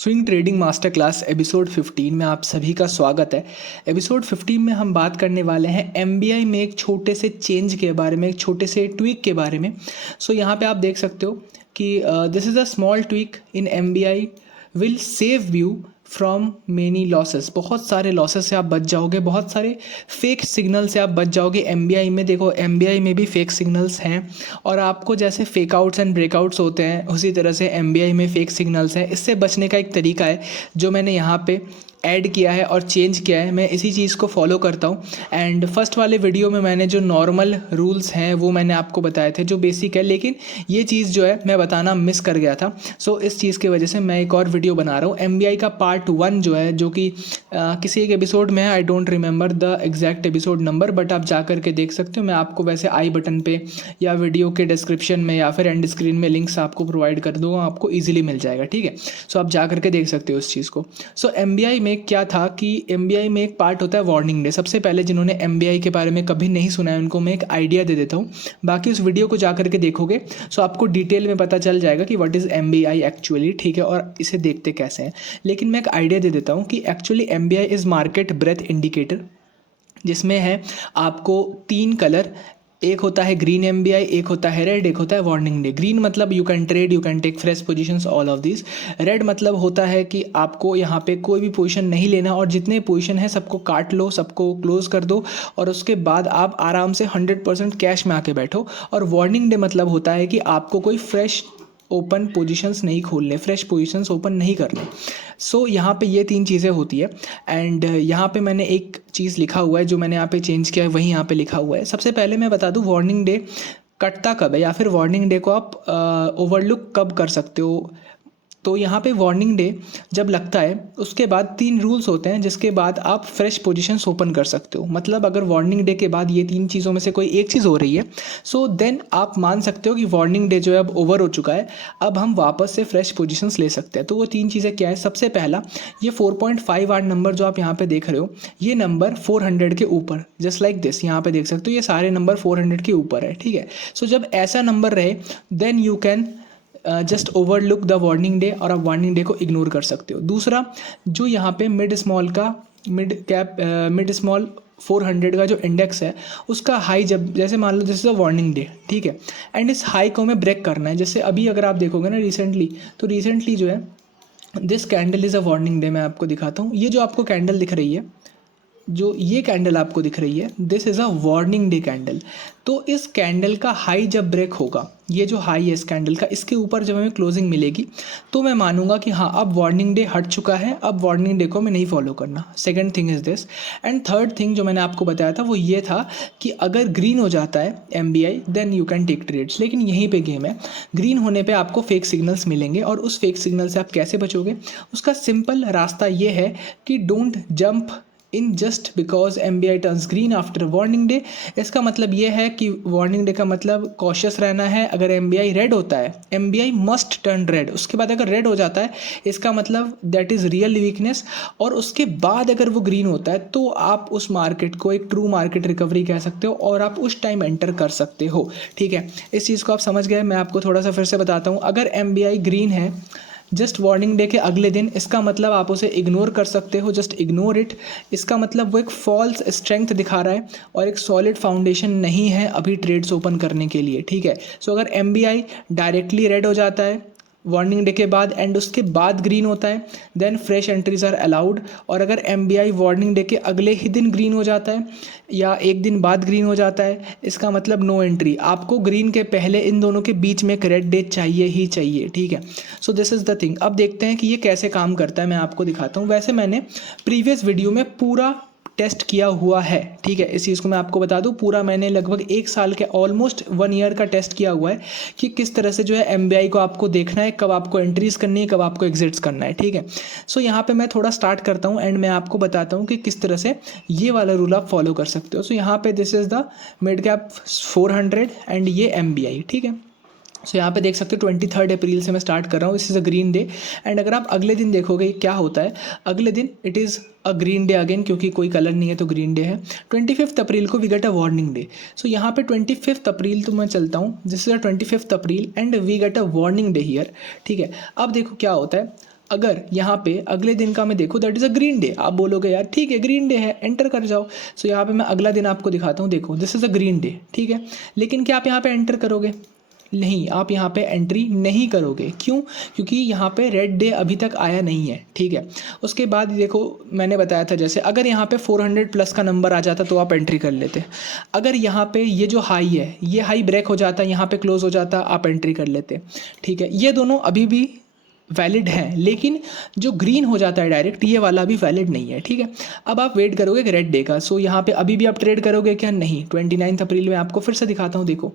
Swing trading master class episode 15 में आप सभी का स्वागत है। एपिसोड 15 में हम बात करने वाले हैं एमबीआई में एक छोटे से चेंज के बारे में, एक छोटे से ट्वीक के बारे में। यहाँ पे आप देख सकते हो कि this is a small tweak in MBI will save you from many losses. बहुत सारे लॉसेस से आप बच जाओगे, बहुत सारे फेक सिग्नल से आप बच जाओगे। एमबीआई में देखो, एमबीआई में भी फेक सिग्नल्स हैं और आपको जैसे फेक आउट्स एंड ब्रेकआउट्स होते हैं उसी तरह से एमबीआई में फेक सिग्नल्स हैं। इससे बचने का एक तरीका है जो मैंने यहाँ पे ऐड किया है और चेंज किया है। मैं इसी चीज़ को फॉलो करता हूँ। एंड फर्स्ट वाले वीडियो में मैंने जो नॉर्मल रूल्स हैं वो मैंने आपको बताए थे जो बेसिक है, लेकिन ये चीज़ जो है मैं बताना मिस कर गया था। इस चीज़ की वजह से मैं एक और वीडियो बना रहा हूँ। एमबीआई का पार्ट 1 जो है, जो कि किसी एक एपिसोड में है, I don't remember the exact episode number, but आप जा करके देख सकते हो। मैं आपको वैसे आई बटन पे या वीडियो के डिस्क्रिप्शन में या फिर एंड स्क्रीन में लिंक्स आपको प्रोवाइड कर दूँगा, आपको ईजिली मिल जाएगा। ठीक है, आप जा करके देख सकते हो उस चीज़ को। एमबीआई में क्या था कि एमबीआई में एक पार्ट होता है वार्निंग डे। सबसे पहले जिन्होंने एमबीआई के बारे में कभी नहीं सुना है उनको मैं एक आइडिया दे देता हूँ। बाकी उस वीडियो को जा करके देखोगे आपको डिटेल में पता चल जाएगा कि व्हाट इज़ एमबीआई एक्चुअली। ठीक है, और इसे देखते कैसे हैं। लेकिन मैं एक आइडिया दे देता हूँ कि actually MBI is market breath indicator, जिसमें है आपको 3 कलर। एक होता है ग्रीन एमबीआई, एक होता है रेड, एक होता है वार्निंग डे। ग्रीन मतलब you can trade, you can take fresh positions, all of this. Red मतलब होता है कि आपको यहाँ पे कोई भी पोजीशन नहीं लेना और जितने पोजीशन है सबको काट लो, सबको क्लोज कर दो और उसके बाद आप आराम से 100% कैश में आके बैठो। और वार्निंग डे मतलब होता है कि आपको कोई फ्रेश ओपन पोजीशंस नहीं खोलने, फ्रेश पोजीशंस ओपन नहीं करने। यहाँ पे ये 3 चीज़ें होती है। एंड यहाँ पे मैंने एक चीज़ लिखा हुआ है जो मैंने यहाँ पे चेंज किया है, वही यहाँ पे लिखा हुआ है। सबसे पहले मैं बता दूँ वार्निंग डे कटता कब है या फिर वार्निंग डे को आप ओवरलुक कब कर सकते हो। यहाँ पे वार्निंग डे जब लगता है उसके बाद 3 रूल्स होते हैं जिसके बाद आप फ्रेश पोजीशंस ओपन कर सकते हो। मतलब अगर वार्निंग डे के बाद ये 3 चीज़ों में से कोई एक चीज़ हो रही है देन आप मान सकते हो कि वार्निंग डे जो है अब ओवर हो चुका है, अब हम वापस से फ्रेश पोजीशंस ले सकते हैं। तो वो 3 चीज़ें क्या है? सबसे पहला, ये 4.58 नंबर जो आप यहाँ पे देख रहे हो, ये नंबर 400 के ऊपर, जस्ट लाइक दिस, यहाँ पे देख सकते हो ये सारे नंबर 400 के ऊपर है। ठीक है, जब ऐसा नंबर रहे then you can just overlook the warning day और आप वार्निंग डे को इग्नोर कर सकते हो। दूसरा, जो यहाँ पे मिड स्मॉल 400 का जो इंडेक्स है उसका हाई, जब जैसे मान लो जैसे वार्निंग डे, ठीक है, एंड इस हाई को हमें ब्रेक करना है। जैसे अभी अगर आप देखोगे ना रिसेंटली जो है this candle is a warning day. मैं आपको दिखाता हूँ, ये जो आपको कैंडल दिख रही है, जो ये कैंडल आपको दिख रही है, this is a warning day candle. तो इस कैंडल का हाई जब ब्रेक होगा, ये जो हाई है इस कैंडल का, इसके ऊपर जब हमें क्लोजिंग मिलेगी तो मैं मानूंगा कि हाँ अब वार्निंग डे हट चुका है, अब वार्निंग डे को मैं नहीं फॉलो करना। Second thing is this. And third thing जो मैंने आपको बताया था वो ये था कि अगर ग्रीन हो जाता है MBI then you can take trades. लेकिन यहीं पे गेम है, ग्रीन होने पे आपको फेक सिग्नल्स मिलेंगे और उस फेक सिग्नल से आप कैसे बचोगे? उसका सिंपल रास्ता ये है कि don't jump in just because MBI turns green after warning day. इसका मतलब ये है कि वार्निंग डे का मतलब कॉशियस रहना है। अगर एमबीआई रेड होता है, एमबीआई मस्ट टर्न रेड, उसके बाद अगर रेड हो जाता है इसका मतलब दैट इज़ रियल वीकनेस। और उसके बाद अगर वो ग्रीन होता है तो आप उस मार्केट को एक ट्रू मार्केट रिकवरी कह सकते हो और आप उस टाइम एंटर कर सकते हो। ठीक है, इस चीज़ को आप समझ गए। मैं आपको थोड़ा सा फिर से बताता हूँ। अगर एमबीआई ग्रीन है जस्ट वार्निंग डे के अगले दिन, इसका मतलब आप उसे इग्नोर कर सकते हो, जस्ट इग्नोर इट। इसका मतलब वो एक फॉल्स स्ट्रेंथ दिखा रहा है और एक सॉलिड फाउंडेशन नहीं है अभी ट्रेड्स ओपन करने के लिए। ठीक है, अगर एमबीआई डायरेक्टली रेड हो जाता है वार्निंग डे के बाद एंड उसके बाद ग्रीन होता है then fresh entries are allowed. और अगर एमबीआई वार्निंग डे के अगले ही दिन ग्रीन हो जाता है या एक दिन बाद ग्रीन हो जाता है, इसका मतलब नो एंट्री। आपको ग्रीन के पहले इन दोनों के बीच में एक रेड डे चाहिए ही चाहिए। ठीक है, दिस इज़ द थिंग। अब देखते हैं कि ये कैसे काम करता है, मैं आपको दिखाता हूँ। वैसे मैंने प्रीवियस वीडियो में पूरा टेस्ट किया हुआ है। ठीक है, इस चीज़ को मैं आपको बता दूं, पूरा मैंने लगभग 1 साल के ऑलमोस्ट 1 ईयर का टेस्ट किया हुआ है कि किस तरह से जो है एमबीआई को आपको देखना है, कब आपको एंट्रीज करनी है, कब आपको एग्जिट्स करना है। ठीक है, यहाँ पे मैं थोड़ा स्टार्ट करता हूँ एंड मैं आपको बताता हूँ कि किस तरह से ये वाला रूल आप फॉलो कर सकते हो। यहाँ पे this is the mid cap 400 and ये एमबीआई। ठीक है, यहाँ पे देख सकते हो 23 अप्रैल से मैं स्टार्ट कर रहा हूँ। This is a green day and अगर आप अगले दिन देखोगे क्या होता है, अगले दिन it is a green day again, क्योंकि कोई कलर नहीं है तो ग्रीन डे है। 25 अप्रैल को we get a warning day. यहाँ पे 25 अप्रैल तो मैं चलता हूँ, this is a 25 April and we get a warning day here. ठीक है, अब देखो क्या होता है, अगर यहाँ पे अगले दिन का मैं देखूँ that is a green day, आप बोलोगे यार ठीक है ग्रीन डे है, एंटर कर जाओ। सो यहाँ पे मैं अगला दिन आपको दिखाता हूँ, देखो this is a green day, ठीक है। लेकिन क्या आप यहाँ पे एंटर करोगे? नहीं, आप यहाँ पे एंट्री नहीं करोगे। क्यों? क्योंकि यहाँ पे रेड डे अभी तक आया नहीं है, ठीक है। उसके बाद देखो मैंने बताया था जैसे अगर यहाँ पे 400 प्लस का नंबर आ जाता तो आप एंट्री कर लेते। अगर यहाँ पे ये जो हाई है ये हाई ब्रेक हो जाता, यहाँ पे क्लोज हो जाता, आप एंट्री कर लेते, ठीक है। ये दोनों अभी भी वैलिड है, लेकिन जो ग्रीन हो जाता है डायरेक्ट ये वाला भी वैलिड नहीं है, ठीक है। अब आप वेट करोगे रेड डे का। सो यहाँ पे अभी भी आप ट्रेड करोगे क्या? नहीं। 29 अप्रैल में आपको फिर से दिखाता हूँ, देखो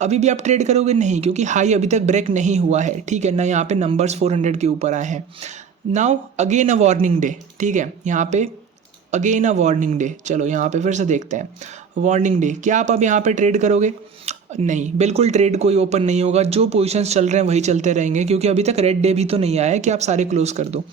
अभी भी आप ट्रेड करोगे नहीं, क्योंकि हाई अभी तक ब्रेक नहीं हुआ है, ठीक है ना। यहाँ पे नंबर्स 400 के ऊपर आए हैं। Now again a warning day, ठीक है। यहाँ पे अगेन अ वार्निंग डे, चलो यहाँ पे फिर से देखते हैं वार्निंग डे। क्या आप अब यहाँ पे ट्रेड करोगे? नहीं, बिल्कुल ट्रेड कोई ओपन नहीं होगा। जो पोजीशंस चल रहे हैं वही चलते रहेंगे, क्योंकि अभी तक रेड डे भी तो नहीं आया है कि आप सारे क्लोज कर दो।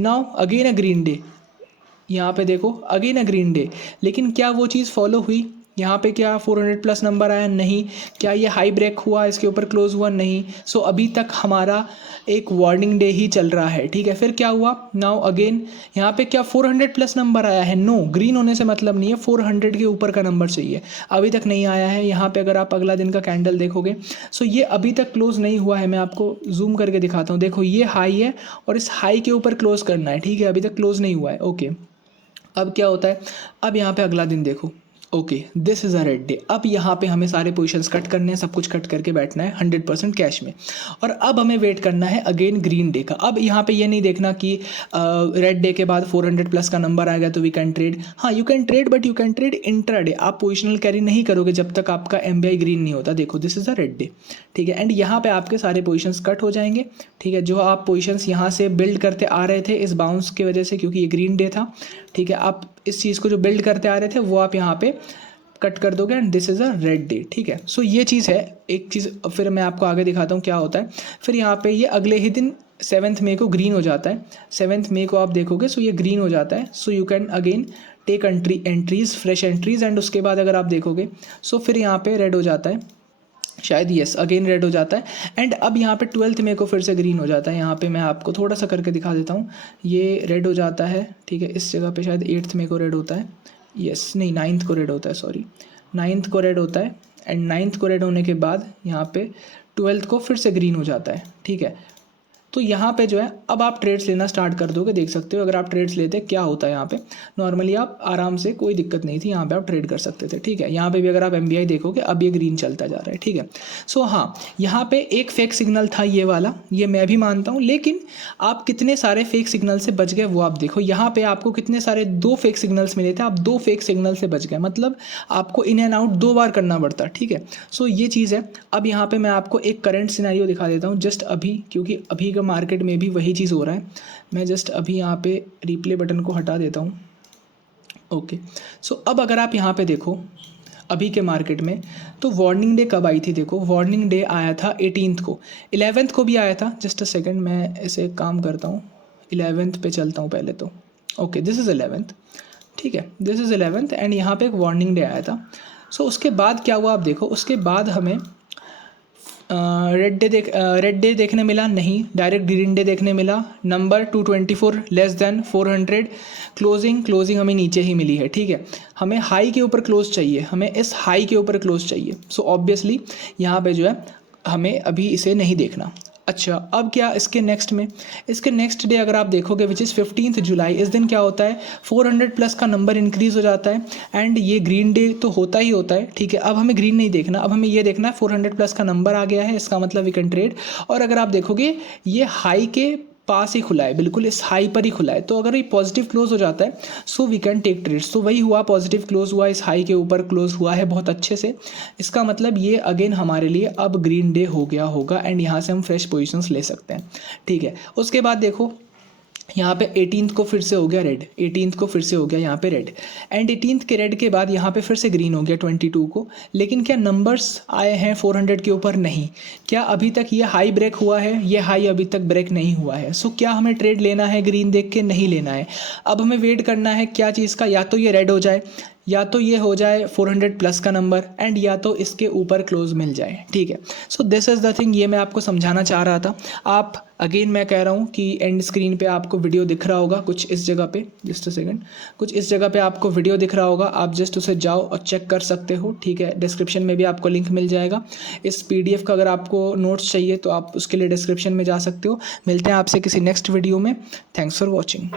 Now again a green day, यहाँ पे देखो अगेन अ ग्रीन डे, लेकिन क्या वो चीज़ फॉलो हुई? यहाँ पे क्या 400 प्लस नंबर आया? नहीं। क्या ये हाई ब्रेक हुआ, इसके ऊपर क्लोज हुआ? नहीं। सो अभी तक हमारा एक वार्निंग डे ही चल रहा है, ठीक है। फिर क्या हुआ? नाउ अगेन यहाँ पे क्या 400 प्लस नंबर आया है? नो, ग्रीन होने से मतलब नहीं है, 400 के ऊपर का नंबर चाहिए, अभी तक नहीं आया है। यहाँ पे अगर आप अगला दिन का कैंडल देखोगे, सो ये अभी तक क्लोज नहीं हुआ है। मैं आपको जूम करके दिखाता हूँ, देखो ये हाई है और इस हाई के ऊपर क्लोज करना है, ठीक है। अभी तक क्लोज नहीं हुआ है, ओके। अब क्या होता है? अब यहाँ पे अगला दिन देखो, okay this is a red day. अब यहाँ पे हमें सारे पोजीशंस कट करने हैं, सब कुछ कट करके बैठना है 100% कैश में। और अब हमें वेट करना है अगेन ग्रीन डे का। अब यहाँ पे ये नहीं देखना कि रेड डे के बाद 400 प्लस का नंबर आ गया तो वी कैन ट्रेड। हाँ you can trade, but you can trade intraday. आप पोजिशनल कैरी नहीं करोगे जब तक आपका MBI ग्रीन नहीं होता। देखो this is a red day, ठीक है। एंड यहाँ पे आपके सारे पोजिशंस कट हो जाएंगे, ठीक है। जो आप पोजिशंस यहाँ से बिल्ड करते आ रहे थे इस बाउंस की वजह से, क्योंकि ये ग्रीन डे था, ठीक है। आप इस चीज़ को जो बिल्ड करते आ रहे थे वो आप यहाँ पे कट कर दोगे and this is a red day, ठीक है। सो ये चीज़ है एक चीज़। फिर मैं आपको आगे दिखाता हूँ क्या होता है। फिर यहाँ पे ये अगले ही दिन 7 मई को ग्रीन हो जाता है। 7 मई को आप देखोगे सो ये ग्रीन हो जाता है। So you can again take entries, fresh entries. And उसके बाद अगर आप देखोगे सो फिर यहाँ पे रेड हो जाता है, शायद यस अगेन रेड हो जाता है। एंड अब यहाँ पे 12 मई को फिर से ग्रीन हो जाता है। यहाँ पे मैं आपको थोड़ा सा करके दिखा देता हूँ, ये रेड हो जाता है, ठीक है। इस जगह पे शायद 8 मई को रेड होता है, यस नहीं 9 को रेड होता है, सॉरी 9 को रेड होता है। एंड 9 को रेड होने के बाद यहाँ पे 12 को फिर से ग्रीन हो जाता है, ठीक है। तो यहाँ पे जो है अब आप ट्रेड्स लेना स्टार्ट कर दोगे। देख सकते हो अगर आप ट्रेड्स लेते क्या होता है यहाँ पे, नॉर्मली आप आराम से कोई दिक्कत नहीं थी, यहाँ पे आप ट्रेड कर सकते थे, ठीक है। यहाँ पे भी अगर आप MBI देखोगे अब ये ग्रीन चलता जा रहा है, ठीक है। सो हाँ यहाँ पे एक फेक सिग्नल था ये वाला, ये मैं भी मानता हूँ, लेकिन आप कितने सारे फेक सिग्नल से बच गए वो आप देखो। यहाँ पे आपको कितने सारे 2 फेक सिग्नल्स मिले थे, आप 2 फेक सिग्नल से बच गए, मतलब आपको इन एंड आउट 2 बार करना पड़ता, ठीक है। सो ये चीज़ है। अब यहाँ पे मैं आपको एक करंट सिनेरियो दिखा देता हूँ जस्ट अभी, क्योंकि अभी का मार्केट में भी वही चीज़ हो रहा है। मैं जस्ट अभी यहाँ पे रिप्ले बटन को हटा देता हूँ, ओके। सो अब अगर आप यहाँ पे देखो अभी के मार्केट में, तो वार्निंग डे कब आई थी? देखो वार्निंग डे आया था 18 को, 11 को भी आया था। जस्ट अ सेकेंड, मैं ऐसे काम करता हूँ, 11 पे चलता हूँ पहले तो, ओके दिस इज़ 11, ठीक है दिस इज़ 11। एंड यहाँ पे एक वार्निंग डे आया था। सो उसके बाद क्या हुआ आप देखो, उसके बाद हमें रेड डे देखने मिला नहीं, डायरेक्ट ग्रीन डे देखने मिला। नंबर 224 लेस देन 400, क्लोजिंग हमें नीचे ही मिली है, ठीक है। हमें हाई के ऊपर क्लोज चाहिए, हमें इस हाई के ऊपर क्लोज चाहिए। सो ऑब्वियसली यहाँ पे जो है हमें अभी इसे नहीं देखना। अच्छा अब क्या इसके नेक्स्ट डे अगर आप देखोगे विच इज़ 15 जुलाई, इस दिन क्या होता है 400 प्लस का नंबर इंक्रीज़ हो जाता है। एंड ये ग्रीन डे तो होता ही होता है, ठीक है। अब हमें ग्रीन नहीं देखना, अब हमें ये देखना है 400 प्लस का नंबर आ गया है, इसका मतलब वी कैन ट्रेड। और अगर आप देखोगे ये हाई के पास ही खुला है, बिल्कुल इस हाई पर ही खुला है। तो अगर ये पॉजिटिव क्लोज हो जाता है so we can take trades. तो वही हुआ, पॉजिटिव क्लोज हुआ, इस हाई के ऊपर क्लोज हुआ है बहुत अच्छे से। इसका मतलब ये अगेन हमारे लिए अब ग्रीन डे हो गया होगा एंड यहाँ से हम फ्रेश पोजीशंस ले सकते हैं, ठीक है। उसके बाद देखो यहाँ पे 18 को फिर से हो गया रेड, 18 को फिर से हो गया यहाँ पे रेड। एंड 18 के रेड के बाद यहाँ पे फिर से ग्रीन हो गया 22 को। लेकिन क्या नंबर्स आए हैं 400 के ऊपर? नहीं। क्या अभी तक ये हाई ब्रेक हुआ है? ये हाई अभी तक ब्रेक नहीं हुआ है। सो क्या हमें ट्रेड लेना है ग्रीन देख के? नहीं लेना है। अब हमें वेट करना है क्या चीज़ का, या तो ये रेड हो जाए या तो ये हो जाए 400 प्लस का नंबर एंड या तो इसके ऊपर क्लोज मिल जाए, ठीक है। So this is the thing, ये मैं आपको समझाना चाह रहा था। आप अगेन मैं कह रहा हूँ कि एंड स्क्रीन पे आपको वीडियो दिख रहा होगा कुछ इस जगह पे, जस्ट अ सेकंड, कुछ इस जगह पे आपको वीडियो दिख रहा होगा, आप जस्ट उसे जाओ और चेक कर सकते हो, ठीक है। डिस्क्रिप्शन में भी आपको लिंक मिल जाएगा इस PDF का, अगर आपको नोट्स चाहिए तो आप उसके लिए डिस्क्रिप्शन में जा सकते हो। मिलते हैं आपसे किसी नेक्स्ट वीडियो में। Thanks for watching.